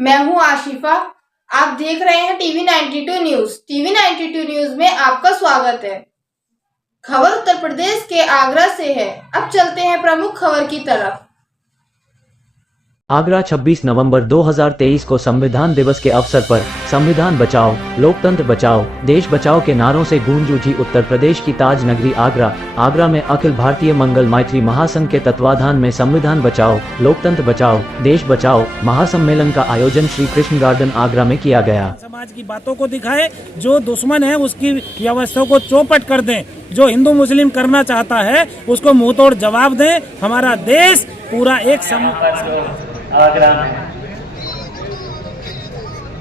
मैं हूं आशिफा। आप देख रहे हैं टीवी 92 न्यूज। टीवी 92 न्यूज में आपका स्वागत है। खबर उत्तर प्रदेश के आगरा से है। अब चलते हैं प्रमुख खबर की तरफ। आगरा 26 नवंबर 2023 को संविधान दिवस के अवसर पर संविधान बचाओ, लोकतंत्र बचाओ, देश बचाओ के नारों से गूंज उठी उत्तर प्रदेश की ताज नगरी आगरा। आगरा में अखिल भारतीय मंगल मैत्री महासंघ के तत्वाधान में संविधान बचाओ, लोकतंत्र बचाओ, देश बचाओ महासम्मेलन का आयोजन श्री कृष्ण गार्डन आगरा में किया गया। समाज की बातों को दिखाए, जो दुश्मन है उसकी व्यवस्था को चौपट कर दें, जो हिंदू मुस्लिम करना चाहता है उसको मुंहतोड़ जवाब दें। हमारा देश पूरा एक आगरा में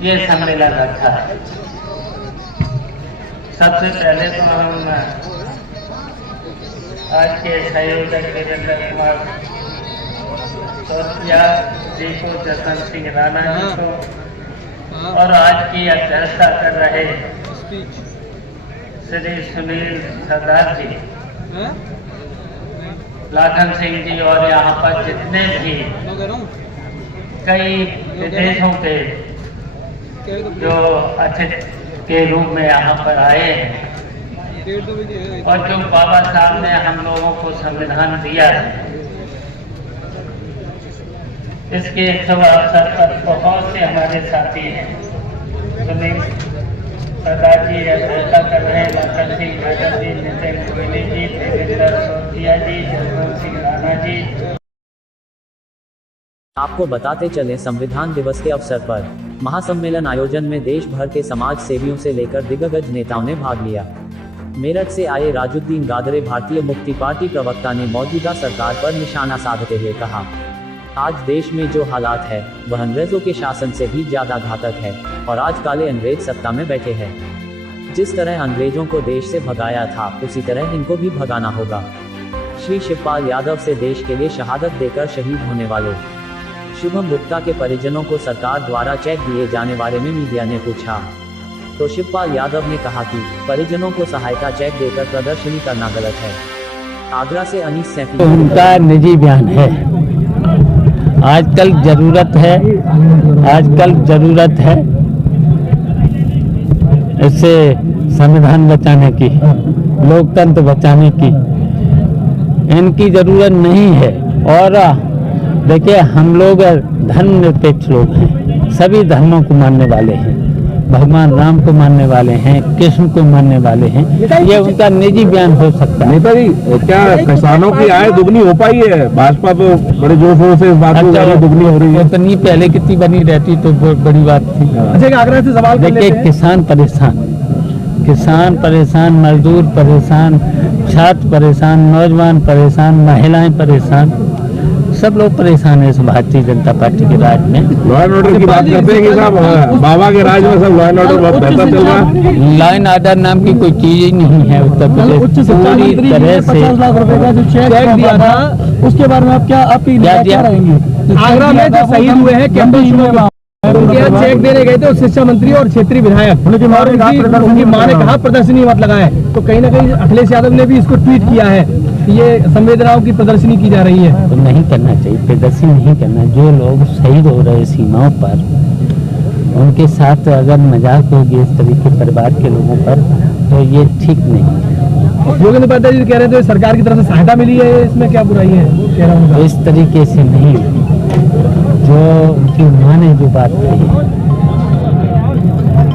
ये सम्मेलन रखा है। सबसे पहले तो हम आज के संयोजक वीरेंद्र कुमार सोतिया जी को, जसवंत सिंह राणा जी को और आज की अध्यक्षता कर रहे श्री सुनील सरदार जी, लाखन सिंह जी और यहाँ पर जितने भी कई विदेशों के जो अतिथि के रूप में यहाँ पर आए हैं और जो बाबा साहब ने हम लोगों को संविधान दिया है, इसके शुभ अवसर पर बहुत से हमारे साथी हैं। सुनील सरदार जी अध्यक्षता कर रहे हैं, लाखन सिंह मैडम जी, नितिन गोयली जी, देवेंद्र सोतिया जी, जसवंत सिंह राणा जी। आपको बताते चले, संविधान दिवस के अवसर पर महासम्मेलन आयोजन में देश भर के समाज सेवियों से लेकर दिग्गज नेताओं ने भाग लिया। मेरठ से आए राजुद्दीन गादरे भारतीय मुक्ति पार्टी प्रवक्ता ने मौजूदा सरकार पर निशाना साधते हुए कहा, आज देश में जो हालात है वह अंग्रेजों के शासन से भी ज्यादा घातक है और आज काले अंग्रेज सत्ता में बैठे हैं। जिस तरह अंग्रेजों को देश से भगाया था उसी तरह इनको भी भगाना होगा। श्री शिवपाल यादव से देश के लिए शहादत देकर शहीद होने वाले शुभम गुप्ता के परिजनों को सरकार द्वारा चेक दिए जाने बारे में मीडिया ने पूछा तो शिवपाल यादव ने कहा कि परिजनों को सहायता चेक देकर प्रदर्शनी करना गलत है। आगरा से अनीस सैफी। उनका निजी बयान है। आजकल जरूरत है इससे संविधान बचाने की, लोकतंत्र बचाने की इनकी जरूरत नहीं है। और देखिए, हम लोग धर्मनिरपेक्ष लोग हैं, सभी धर्मों को मानने वाले हैं, भगवान राम को मानने वाले हैं, कृष्ण को मानने वाले हैं। ये उनका निजी बयान हो सकता है। नेता जी, क्या किसानों की आय दुगनी हो पाई है? भाजपा तो बड़े जोर शोर से इस बात को दुगनी हो रही है। उतनी पहले कितनी बनी रहती तो बहुत बड़ी बात थी। अच्छा, आगरा से सवाल देखिए, किसान परेशान, मजदूर परेशान, छात्र परेशान, नौजवान परेशान, महिलाएं परेशान, सब लोग परेशान है इस भारतीय जनता पार्टी के राज में। लॉ एंड ऑर्डर की बात करते हैं कि साहब बाबा के राज में सब लॉ एंड ऑर्डर बहुत बेहतर चल रहा है। लॉ एंड ऑर्डर नाम की कोई चीज ही नहीं है उत्तर प्रदेश। पूरी तरह से 50 लाख रुपए का जो चेक दिया था उसके बारे में आप क्या रहेंगे? आगरा में जो शहीद हुए हैं कैंपस उनके यहाँ चेक देने गए थे शिक्षा मंत्री और क्षेत्रीय विधायक, उनकी मां ने कहा प्रदर्शनी मत लगाए। तो कहीं ना कहीं अखिलेश यादव ने भी इसको ट्वीट किया है कि ये संवेदनाओं की प्रदर्शनी की जा रही है। तो नहीं करना चाहिए, प्रदर्शनी नहीं करना। जो लोग शहीद हो रहे सीमाओं पर उनके साथ अगर मजाक होगी इस तरीके परिवार के लोगों पर तो ये ठीक नहीं। योगेंद्र उपाध्याय जी कह रहे थे सरकार की तरफ से सहायता मिली है, इसमें क्या बुराई है? कह रहा हूँ इस तरीके से नहीं, जो उनकी मां ने जो बात कही है।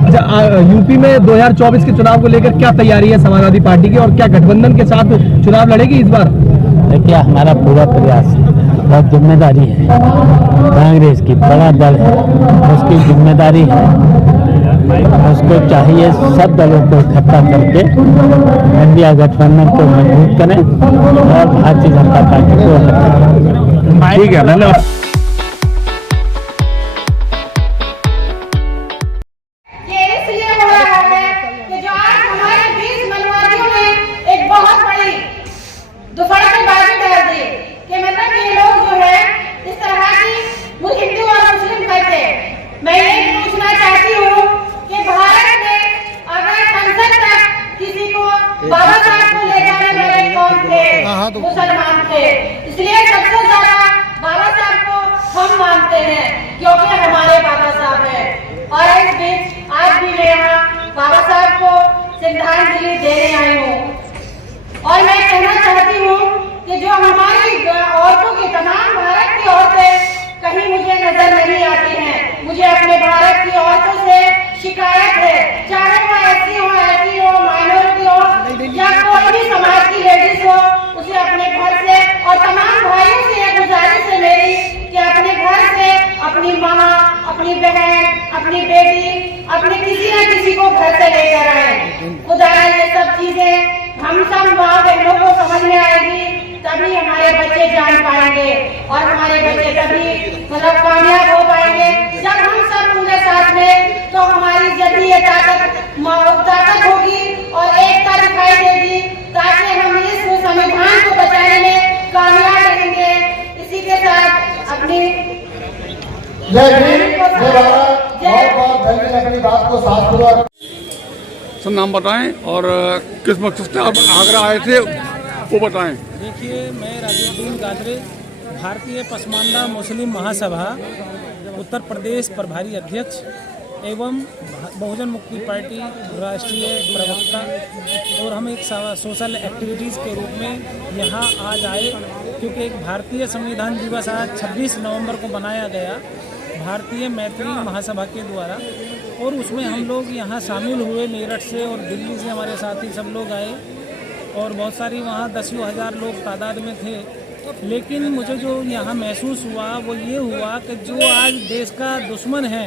अच्छा, यूपी में 2024 के चुनाव को लेकर क्या तैयारी है समाजवादी पार्टी की और क्या गठबंधन के साथ चुनाव लड़ेगी इस बार? देखिए, हमारा पूरा प्रयास है, बहुत जिम्मेदारी है। कांग्रेस की बड़ा दल है, उसकी जिम्मेदारी है, उसको चाहिए सब दलों को इकट्ठा करके इंडिया गठबंधन को मजबूत करें और भारतीय जनता पार्टी को इकट्ठा करें। ठीक है, धन्यवाद। मैं ये पूछना चाहती हूँ कि भारत में अगर संसद तक किसी को बाबा साहब को ले जाने वाले कौन थे? मुसलमान थे। इसलिए सबसे ज्यादा बाबा साहब को हम मानते हैं, क्योंकि हमारे बाबा साहब हैं। और इस बीच आज भी मैं यहाँ बाबा साहब को श्रद्धांजलि देने आई हूँ। और मैं कहना चाहती हूँ कि जो हमारी औरतों की, तमाम भारत की औरतें कहीं मुझे नजर नहीं आती हैं। मुझे अपने भारत की औरतों से शिकायत है, चाहे वो ऐसी हो, माइनॉरिटी हो या कोई भी समाज की लेडीज हो, उसे अपने घर से, और तमाम भाइयों से यह गुजारिश है मेरी कि अपने घर से अपनी माँ, अपनी बहन, अपनी बेटी, अपने किसी न किसी को घर से लेकर आए। खुदा ये सब चीजें हम सब माँ बहनों को समझ में आएगी, तभी हमारे बच्चे जान पाएंगे और हमारे बच्चे तभी मतलब कामयाब हो पाएंगे। जब हम सब पूरे साथ में, तो हमारी जल्दी ये ताकत होगी और एकता दिखाई देगी, ताकि हम इस संविधान को बचाने में कामयाब रहेंगे। इसी के साथ अपनी जय भीम, जय भारत। बहुत धन्यवाद। अपनी बात को साफ पूर्वक सब नाम बताएं और किस मकसद से आप आगरा आए थे वो बताएं। देखिए, मैं राजुद्दीन गादरे, भारतीय पसमानदा मुस्लिम महासभा उत्तर प्रदेश प्रभारी अध्यक्ष एवं बहुजन मुक्ति पार्टी राष्ट्रीय प्रवक्ता, और हम एक सोशल एक्टिविटीज़ के रूप में यहाँ आज आए, क्योंकि एक भारतीय संविधान दिवस आज 26 नवंबर को मनाया गया भारतीय मैत्री महासभा के द्वारा, और उसमें हम लोग यहाँ शामिल हुए। मेरठ से और दिल्ली से हमारे साथी सब लोग आए और बहुत सारी वहाँ 10,000 हज़ार लोग तादाद में थे। लेकिन मुझे जो यहाँ महसूस हुआ वो ये हुआ कि जो आज देश का दुश्मन है,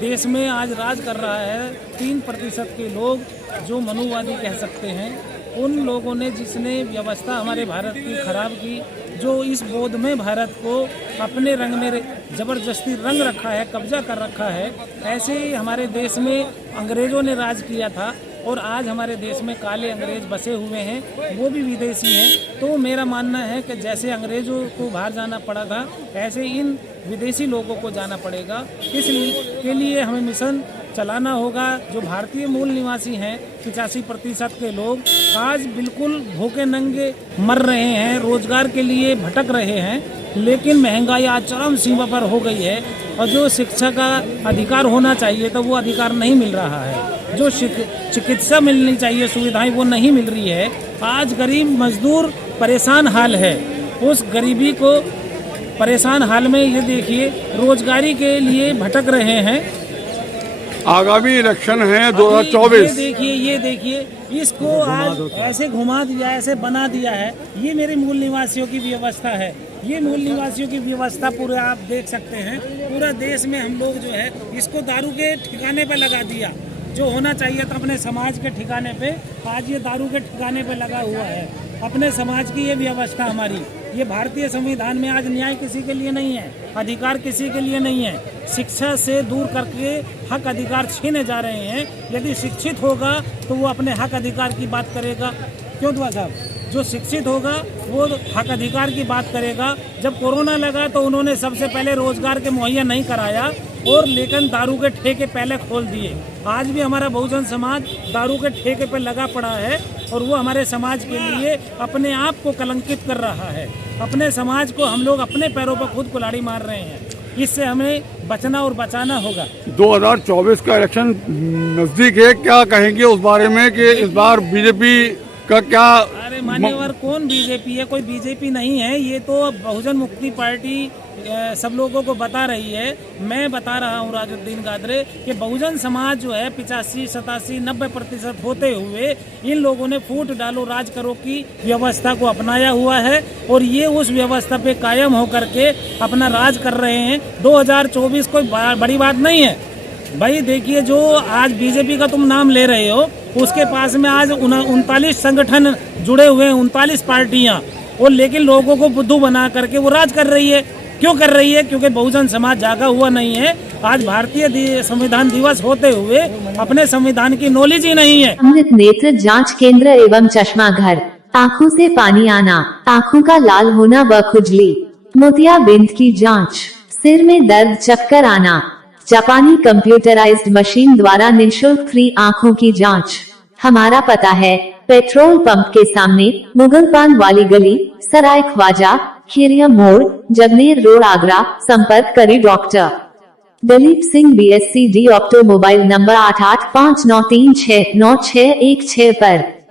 देश में आज राज कर रहा है 3% के लोग, जो मनुवादी कह सकते हैं, उन लोगों ने जिसने व्यवस्था हमारे भारत की खराब की, जो इस बोध में भारत को अपने रंग में ज़बरदस्ती रंग रखा है, कब्जा कर रखा है, ऐसे ही हमारे देश में अंग्रेज़ों ने राज किया था और आज हमारे देश में काले अंग्रेज बसे हुए हैं, वो भी विदेशी हैं। तो मेरा मानना है कि जैसे अंग्रेज़ों को बाहर जाना पड़ा था, ऐसे इन विदेशी लोगों को जाना पड़ेगा। इसलिए के लिए हमें मिशन चलाना होगा। जो भारतीय मूल निवासी हैं 85% के लोग आज बिल्कुल भूखे नंगे मर रहे हैं, रोजगार के लिए भटक रहे हैं, लेकिन महंगाई आज चरम सीमा पर हो गई है और जो शिक्षा का अधिकार होना चाहिए तो वो अधिकार नहीं मिल रहा है। जो चिकित्सा मिलनी चाहिए सुविधाएं वो नहीं मिल रही है। आज गरीब मजदूर परेशान हाल है। उस गरीबी को परेशान हाल में ये देखिए रोजगारी के लिए भटक रहे हैं। आगामी इलेक्शन है 2024। ये देखिए इसको आज ऐसे घुमा दिया, ऐसे बना दिया है। ये मेरे मूल निवासियों की व्यवस्था है। ये मूल निवासियों की व्यवस्था पूरे आप देख सकते हैं। पूरा देश में हम लोग जो है इसको दारू के ठिकाने पे लगा दिया। जो होना चाहिए था अपने समाज के ठिकाने पे, आज ये दारू के ठिकाने पे लगा हुआ है। अपने समाज की ये व्यवस्था हमारी, ये भारतीय संविधान में आज न्याय किसी के लिए नहीं है, अधिकार किसी के लिए नहीं है। शिक्षा से दूर करके हक अधिकार छीने जा रहे हैं। यदि शिक्षित होगा तो वो अपने हक अधिकार की बात करेगा। क्यों दुआ साहब? जो शिक्षित होगा वो हक अधिकार की बात करेगा। जब कोरोना लगा तो उन्होंने सबसे पहले रोजगार के मुहैया नहीं कराया और लेकिन दारू के ठेके पहले खोल दिए। आज भी हमारा बहुजन समाज दारू के ठेके पर लगा पड़ा है और वो हमारे समाज के लिए अपने आप को कलंकित कर रहा है। अपने समाज को हम लोग अपने पैरों पर खुद कुल्हाड़ी मार रहे हैं। इससे हमें बचना और बचाना होगा। 2024 का इलेक्शन नजदीक है, क्या कहेंगे उस बारे में कि इस बार बीजेपी का क्या? अरे मान्यवर, कौन बीजेपी है? कोई बीजेपी नहीं है। ये तो बहुजन मुक्ति पार्टी सब लोगों को बता रही है। मैं बता रहा हूँ राजुद्दीन गादरे कि बहुजन समाज जो है 85, 87, 90% होते हुए इन लोगों ने फूट डालो राज करो की व्यवस्था को अपनाया हुआ है और ये उस व्यवस्था पे कायम होकर के अपना राज कर रहे हैं। 2024 कोई बड़ी बात नहीं है भाई। देखिए, जो आज बीजेपी का तुम नाम ले रहे हो, उसके पास में आज 39 संगठन जुड़े हुए हैं, 39 पार्टियां, और लेकिन लोगों को बुद्धू बना करके वो राज कर रही है। क्यों कर रही है? क्योंकि बहुजन समाज जागा हुआ नहीं है। आज भारतीय संविधान दिवस होते हुए अपने संविधान की नॉलेज ही नहीं है। अमृत नेत्र जांच केंद्र एवं चश्मा घर, आँखों से पानी आना, आँखों का लाल होना व खुजली, मोतियाबिंद की जांच, सिर में दर्द, चक्कर आना, जापानी कंप्यूटराइज्ड मशीन द्वारा निःशुल्क फ्री आँखों की जांच। हमारा पता है पेट्रोल पंप के सामने, मुगल पान वाली गली, सराय ख्वाजा, खीरिया मोड़, जगनेर रोड, आगरा। संपर्क करें doctor Dalip Singh BSc D automobile number 8859369616 पर।